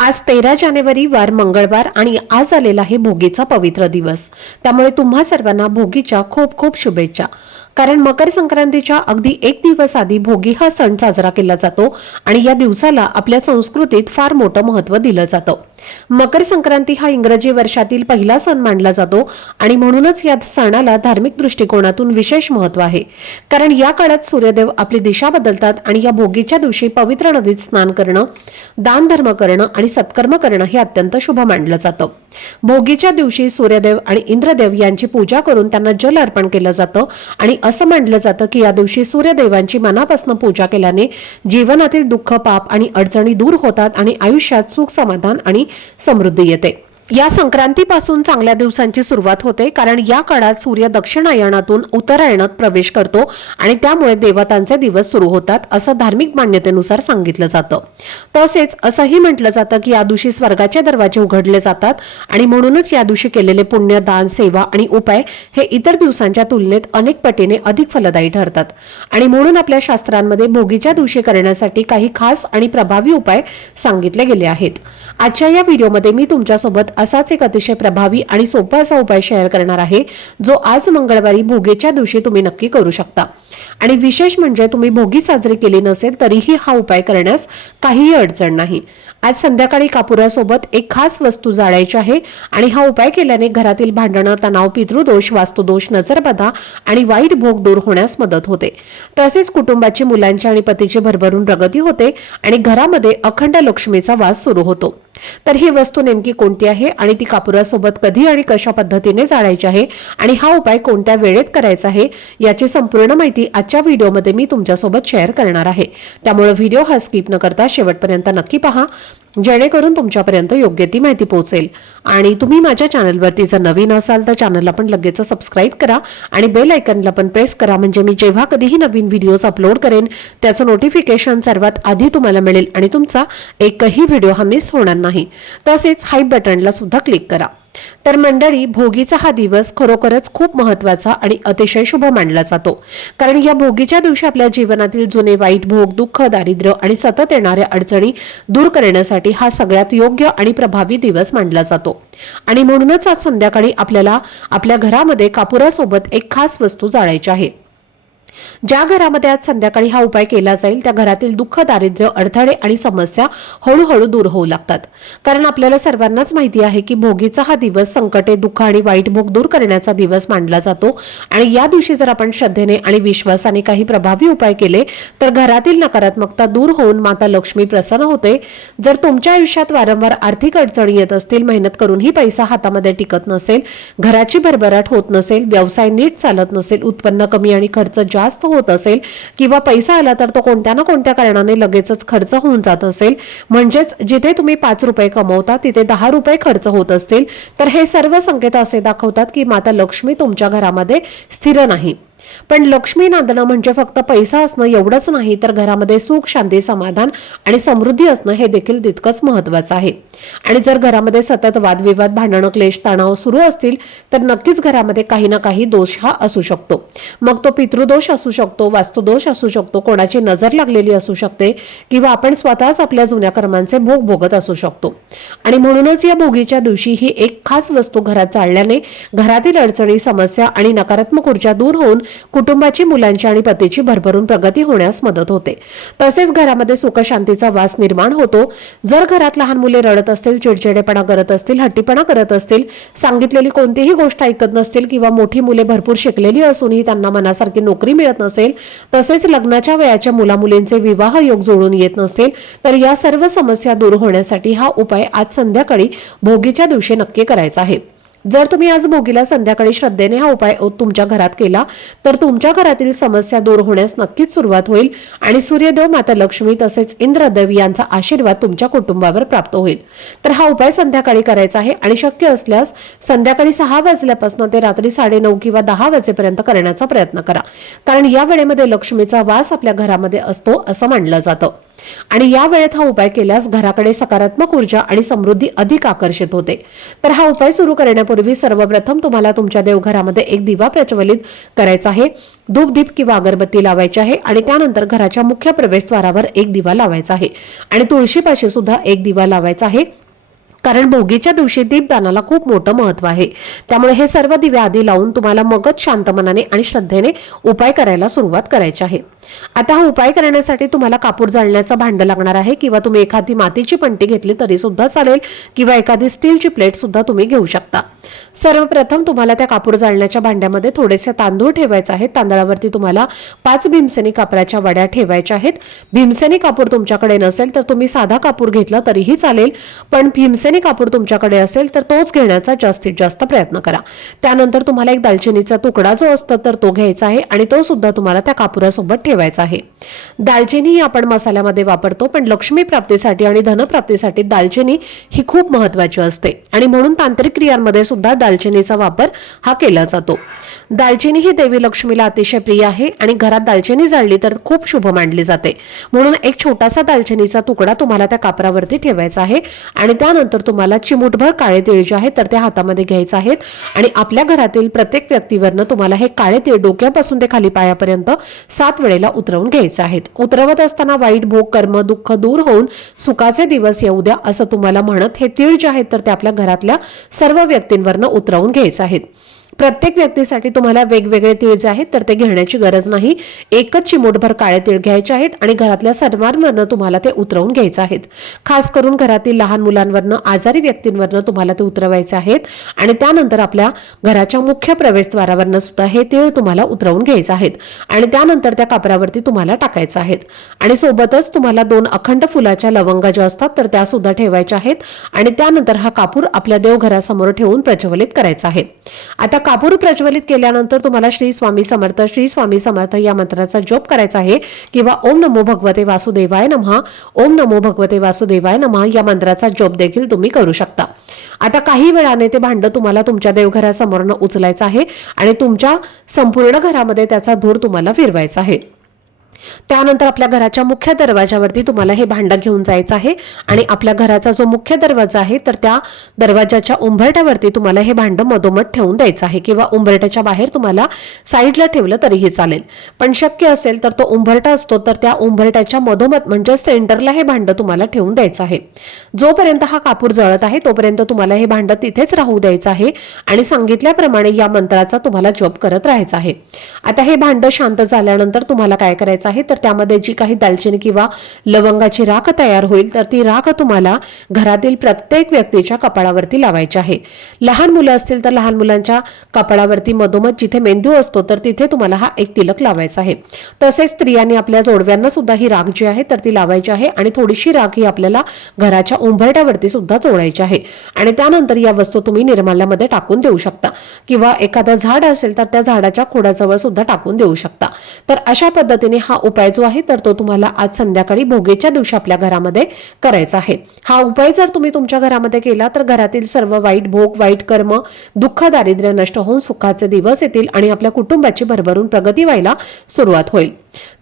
आज तेरा जानेवारी वार मंगळवार आणि आज आलेला आहे भोगीचा पवित्र दिवस. त्यामुळे तुम्हा सर्वांना भोगीच्या खूप खूप शुभेच्छा. कारण मकर संक्रांतीच्या अगदी एक दिवस आधी भोगी हा सण साजरा केला जातो आणि या दिवसाला आपल्या संस्कृतीत फार मोठं महत्त्व दिलं जातं. मकर संक्रांती हा इंग्रजी वर्षातील पहिला सण मानला जातो आणि म्हणूनच या सणाला धार्मिक दृष्टिकोनातून विशेष महत्त्व आहे. कारण या काळात सूर्यदेव आपली दिशा बदलतात आणि या भोगीच्या दिवशी पवित्र नदीत स्नान करणं दान धर्म करणं आणि सत्कर्म करणं हे अत्यंत शुभ मानलं जातं. भोगीच्या दिवशी सूर्यदेव आणि इंद्रदेव यांची पूजा करून त्यांना जल अर्पण केलं जातं आणि असं मानलं जातं की या दिवशी सूर्यदेवांची मनापासून पूजा केल्याने जीवनातील दुःख पाप आणि अडचणी दूर होतात आणि आयुष्यात सुख समाधान आणि समृद्धी येते या संक्रांतीपासून चांगल्या दिवसांची सुरुवात होते कारण या काळात सूर्य दक्षिणायनातून उत्तरायणात प्रवेश करतो आणि त्यामुळे देवतांचे दिवस सुरू होतात असं धार्मिक मान्यतेनुसार सांगितलं जातं. तसेच असंही म्हटलं जातं की या दिवशी स्वर्गाचे दरवाजे उघडले जातात आणि म्हणूनच या दिवशी केलेले पुण्य दान सेवा आणि उपाय हे इतर दिवसांच्या तुलनेत अनेक पटीने अधिक फलदायी ठरतात. आणि म्हणून आपल्या शास्त्रांमध्ये भोगीच्या दिवशी करण्यासाठी काही खास आणि प्रभावी उपाय सांगितले गेले आहेत. आजच्या या व्हिडिओमध्ये मी तुमच्यासोबत असाच एक अतिशय प्रभावी आणि सोपा असा उपाय शेअर करणार आहे जो आज मंगळवारी भोगीच्या दिवशी तुम्ही नक्की करू शकता. आणि विशेष म्हणजे तुम्ही भोगी साजरी केली नसेल तरीही हा उपाय करण्यास काहीही अडचण नाही. आज संध्याकाळी कापुरासोबत एक खास वस्तू जाळायची आहे आणि हा उपाय केल्याने घरातील भांडणं तणाव पितृदोष वास्तुदोष नजरबाधा आणि वाईट भोग दूर होण्यास मदत होते. तसेच कुटुंबाची मुलांची आणि पतीची भरभरून प्रगती होते आणि घरामध्ये अखंड लक्ष्मीचा वास सुरू होतो. तर ही वस्तू नेमकी कोणती आहे आणि ती कापुरासोबत कधी आणि कशा पद्धतीने जाळायची आहे आणि हा उपाय कोणत्या वेळेत करायचा आहे याची संपूर्ण माहिती आजच्या व्हिडिओमध्ये मी तुमच्यासोबत शेअर करणार आहे. त्यामुळे व्हिडिओ हा स्किप न करता शेवटपर्यंत नक्की पहा. जेणेकरून तुमच्यापर्यंत योग्य ती माहिती पोहोचेल. आणि तुम्ही माझ्या चॅनलवरती जर नवीन असाल तर चॅनलला पण लगेच सबस्क्राईब करा आणि बेल आयकनला पण प्रेस करा. म्हणजे मी जेव्हा कधीही नवीन व्हिडिओज अपलोड करेन त्याचं नोटिफिकेशन सर्वात आधी तुम्हाला मिळेल आणि तुमचा एकही व्हिडिओ हा मिस होणार नाही. तसेच हाईप बटनला सुद्धा क्लिक करा. तर मंडळी भोगीचा हा दिवस खरोखरच खूप महत्त्वाचा आणि अतिशय शुभ मानला जातो. कारण या भोगीच्या दिवशी आपल्या जीवनातील जुने वाईट भोग दुःख दारिद्र्य आणि सतत येणाऱ्या अडचणी दूर करण्यासाठी हा सगळ्यात योग्य आणि प्रभावी दिवस मानला जातो. आणि म्हणूनच आज संध्याकाळी आपल्याला आपल्या घरामध्ये कापुरासोबत एक खास वस्तू जाळायची आहे. ज्या घरामध्ये आज संध्याकाळी हा उपाय केला जाईल त्या घरातील दुःख दारिद्र्य अडथळे आणि समस्या हळूहळू दूर होऊ लागतात. कारण आपल्याला सर्वांनाच माहिती आहे की भोगीचा हा दिवस संकटे दुःख आणि वाईट भोग दूर करण्याचा दिवस मानला जातो. आणि या दिवशी जर आपण श्रद्धेने आणि विश्वासाने काही प्रभावी उपाय केले तर घरातील नकारात्मकता दूर होऊन माता लक्ष्मी प्रसन्न होते. जर तुमच्या आयुष्यात वारंवार आर्थिक अडचणी येत असतील मेहनत करूनही पैसा हातामध्ये टिकत नसेल घराची भरभराट होत नसेल व्यवसाय नीट चालत नसेल उत्पन्न कमी आणि खर्च जास्त होत असेल किंवा पैसा आला तर तो कोणत्या ना कोणत्या कारणाने लगेचच खर्च होऊन जात असेल. म्हणजेच जिथे तुम्ही पाच रुपये कमवता तिथे दहा रुपये खर्च होत असतील. तर हे सर्व संकेत असे दाखवतात की माता लक्ष्मी तुमच्या घरामध्ये स्थिर नाही. पण लक्ष्मी नांदणं म्हणजे फक्त पैसा असणं एवढंच नाही तर घरामध्ये सुख शांती समाधान आणि समृद्धी असणं हे देखील तितकंच महत्वाचं आहे. आणि जर घरामध्ये सतत वादविवाद भांडणं क्लेश तणाव सुरू असतील तर नक्कीच घरामध्ये काही ना काही दोष हा असू शकतो. मग तो पितृदोष असू शकतो वास्तुदोष असू शकतो कोणाची नजर लागलेली असू शकते किंवा आपण स्वतःच आपल्या जुन्या कर्मांचे भोग भोगत असू शकतो. आणि म्हणूनच या भोगीच्या दिवशी ही एक खास वस्तू घरात चालल्याने घरातील अडचणी समस्या आणि नकारात्मक ऊर्जा दूर होऊन कुटुंबाची मुलांची आणि पतीची भरभरून प्रगती होण्यास मदत होते. तसेच घरामध्ये सुखशांतीचा वास निर्माण होतो. जर घरात लहान मुले रडत असतील चिडचिडेपणा करत असतील हट्टीपणा करत असतील सांगितलेली कोणतीही गोष्ट ऐकत नसतील किंवा मोठी मुले भरपूर शिकलेली असूनही त्यांना मनासारखी नोकरी मिळत नसेल तसेच लग्नाच्या वयाच्या मुलामुलींचे विवाह योग जुळून येत नसतील तर या सर्व समस्या दूर होण्यासाठी हा उपाय आज संध्याकाळी भोगीच्या दिवशी नक्की करायचा आहे. जर तुम्ही आज भोगीला संध्याकाळी श्रद्धेने हा उपाय तुमच्या घरात केला तर तुमच्या घरातील समस्या दूर होण्यास नक्कीच सुरुवात होईल आणि सूर्यदेव माता लक्ष्मी तसेच इंद्रदेव यांचा आशीर्वाद तुमच्या कुटुंबावर प्राप्त होईल. तर हा उपाय संध्याकाळी करायचा आहे आणि शक्य असल्यास संध्याकाळी सहा वाजल्यापासून ते रात्री साडेनऊ किंवा दहा वाजेपर्यंत करण्याचा प्रयत्न करा. कारण या वेळेमध्ये लक्ष्मीचा वास आपल्या घरामध्ये असतो असं मानलं जातं. आणि या वेळेत हा उपाय केल्यास घराकडे सकारात्मक ऊर्जा आणि समृद्धी अधिक आकर्षित होते. तर हा उपाय सुरू करण्यापूर्वी सर्वप्रथम तुम्हाला तुमच्या देवघरामध्ये एक दिवा प्रज्वलित करायचा आहे. धूपदीप किंवा अगरबत्ती लावायची आहे आणि त्यानंतर घराच्या मुख्य प्रवेशद्वारावर एक दिवा लावायचा आहे. आणि तुळशीपाशी सुद्धा एक दिवा लावायचा आहे. कारण भोगीच्या दिवशी दीपदानाला खूप मोठं महत्त्व आहे. त्यामुळे हे सर्व दिवे आधी लावून तुम्हाला मगच शांत मनाने आणि श्रद्धेने उपाय करायला सुरुवात करायची आहे. आता हा उपाय करण्यासाठी तुम्हाला कापूर जाळण्याचं भांड लागणार आहे किंवा तुम्ही एखादी मातीची पंटी घेतली तरी सुद्धा चालेल किंवा एखादी स्टीलची प्लेट सुद्धा तुम्ही घेऊ शकता. सर्वप्रथम तुम्हाला त्या कापूर जाळण्याच्या भांड्यामध्ये थोडेसे तांदूळ ठेवायचे आहेत. तांदळावरती तुम्हाला पाच भीमसेनी कापराच्या वड्या ठेवायच्या आहेत. भीमसेनी कापूर तुमच्याकडे नसेल तर तुम्ही साधा कापूर घेतला तरीही चालेल. पण भीमसेनी कापूर तुमच्याकडे असेल तर तोच घेण्याचा जास्तीत जास्त प्रयत्न करा. त्यानंतर तुम्हाला एक दालचिनीचा तुकडा जो असतो तर तो घ्यायचा आहे आणि तो सुद्धा तुम्हाला त्या कापुरासोबत ठेवायचा आहे. दालचिनी ही आपण मसाल्यामध्ये वापरतो पण लक्ष्मी प्राप्तीसाठी आणि धनप्राप्तीसाठी दालचिनी ही खूप महत्वाची असते. आणि म्हणून तांत्रिक क्रियांमध्ये सुद्धा दालचिनीचा वापर हा केला जातो. दालचिनी ही देवी लक्ष्मीला अतिशय प्रिय आहे आणि घरात दालचिनी जाळली तर खूप शुभ मानली जाते. म्हणून एक छोटासा दालचिनीचा तुकडा तुम्हाला त्या कापरावरती ठेवायचा आहे आणि त्यानंतर तुम्हाला चिमूटभर काळे तीळ जे आहेत तर ते हातामध्ये घ्यायचे आहेत. आणि आपल्या घरातील प्रत्येक व्यक्तीवरनं तुम्हाला हे काळे तीळ डोक्यापासून ते खाली पायापर्यंत सात वेळेला उतरवून घ्यायचे आहेत. उतरवत असताना वाईट भोग कर्म दुःख दूर होऊन सुखाचे दिवस येऊ द्या असं तुम्हाला म्हणत हे तीळ जे आहेत तर ते आपल्या घरातल्या सर्व व्यक्तींवरनं उतरवून घ्यायचे आहेत. प्रत्येक व्यक्तीसाठी तुम्हाला वेगवेगळे तीळ जे आहेत तर ते घेण्याची गरज नाही. एकच चिमूटभर काळे तीळ घ्यायचे आहेत आणि घरातल्या सर्वांवरनं तुम्हाला ते उतरवून घ्यायचे आहेत. खास करून घरातील लहान मुलांवरनं आजारी व्यक्तींवरनं तुम्हाला ते उतरवायचे आहेत आणि त्यानंतर आपल्या घराच्या मुख्य प्रवेशद्वारावरनं सुद्धा हे तीळ तुम्हाला उतरवून घ्यायचे आहेत आणि त्यानंतर त्या कापरावरती तुम्हाला टाकायचं आहेत. आणि सोबतच तुम्हाला दोन अखंड फुलाच्या लवंगा ज्या असतात तर त्या सुद्धा ठेवायच्या आहेत आणि त्यानंतर हा कापूर आपल्या देवघरासमोर ठेवून प्रज्वलित करायचा आहे. आता कापूर प्रज्वलित केल्यानंतर तुम्हाला श्री स्वामी समर्थ श्री स्वामी समर्थ या मंत्राचा जप करायचा आहे. किंवा ओम नमो भगवते वासुदेवाय नमहा ओम नमो भगवते वासुदेवाय नमः या मंत्राचा जप देखील तुम्ही करू शकता. आता काही वेळाने ते भांड तुम्हाला तुमच्या देवघरासमोरनं उचलायचं आहे आणि तुमच्या संपूर्ण घरामध्ये त्याचा धूर तुम्हाला फिरवायचा आहे. त्यानंतर आपल्या घराच्या मुख्य दरवाजावरती तुम्हाला हे भांडं घेऊन जायचं आहे. आणि आपल्या घराचा जो मुख्य दरवाजा आहे तर त्या दरवाजाच्या उंबरट्यावरती तुम्हाला हे भांडं मधोमध ठेवून द्यायचं आहे किंवा उंबरट्याच्या बाहेर तुम्हाला साईडला ठेवलं तरीही चालेल. पण शक्य असेल तर तो उंबरटा असतो तर त्या उंबरट्याच्या मधोमध म्हणजे सेंटरला हे भांडं तुम्हाला ठेवून द्यायचं आहे. जोपर्यंत हा कापूर जळत आहे तोपर्यंत तुम्हाला हे भांडं तिथेच राहू द्यायचं आहे आणि सांगितल्याप्रमाणे या मंत्राचा तुम्हाला जप करत राहायचा आहे. आता हे भांडं शांत झाल्यानंतर तुम्हाला काय करायचं आहे तर त्यामध्ये जी काही दालचिनी किंवा लवंगाची राख तयार होईल तर ती राख तुम्हाला घरातील प्रत्येक व्यक्तीच्या कपाळावरती लावायची आहे. लहान मुलं असतील तर लहान मुलांच्या कपाळावरती मधोमध जिथे मेंदू असतो तर तिथे तुम्हाला हा एक तिलक लावायचा आहे. तसेच स्त्रियांनी आपल्या जोडव्यांना सुद्धा ही राख जी आहे तर ती लावायची आहे आणि थोडीशी राख ही आपल्याला घराच्या उंबरट्यावरती सुद्धा जोडायची आहे. आणि त्यानंतर या वस्तू तुम्ही निर्माल्यामध्ये टाकून देऊ शकता. किंवा एखादं झाड असेल तर त्या झाडाच्या खोडाजवळ सुद्धा टाकून देऊ शकता. तर अशा पद्धतीने हा उपाय जो आहे तर तो तुम्हाला आज संध्याकाळी भोगेच्या दिवशी आपल्या घरामध्ये करायचा आहे. हा उपाय जर तुम्ही तुमच्या घरामध्ये केला तर घरातील सर्व वाईट भोग वाईट कर्म दुःख दारिद्र्य नष्ट होऊन सुखाचे दिवस येतील आणि आपल्या कुटुंबाची भरभरून प्रगती व्हायला सुरुवात होईल.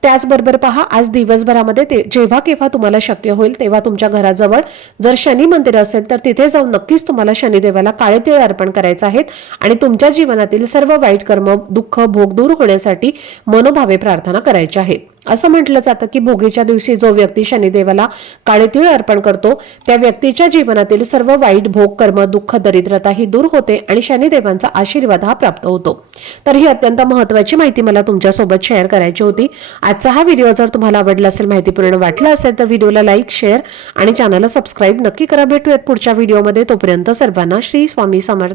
त्याचबरोबर पहा आज दिवसभरामध्ये ते जेव्हा केव्हा तुम्हाला शक्य होईल तेव्हा तुमच्या घराजवळ जर शनी मंदिर असेल तर तिथे जाऊन नक्कीच तुम्हाला शनिदेवाला काळे तिळ अर्पण करायचे आहेत आणि तुमच्या जीवनातील सर्व वाईट कर्म दुःख भोग दूर होण्यासाठी मनोभावे प्रार्थना करायच्या आहेत असं म्हटलं जातं की भोगीच्या दिवशी जो व्यक्ती शनिदेवाला काळे तिळ अर्पण करतो त्या व्यक्तीच्या जीवनातील सर्व वाईट भोग कर्म दुःख दरिद्रता ही दूर होते आणि शनिदेवांचा आशीर्वाद हा प्राप्त होतो. तर ही अत्यंत महत्वाची माहिती मला तुमच्यासोबत शेअर करायची होती. आजचा हा व्हिडिओ जर तुम्हाला आवडला असेल माहितीपूर्ण वाटला असेल तर व्हिडिओला लाईक शेअर आणि चॅनलला सबस्क्राईब नक्की करा. भेटूयात पुढच्या व्हिडिओमध्ये तोपर्यंत सर्वांना श्री स्वामी समर्थ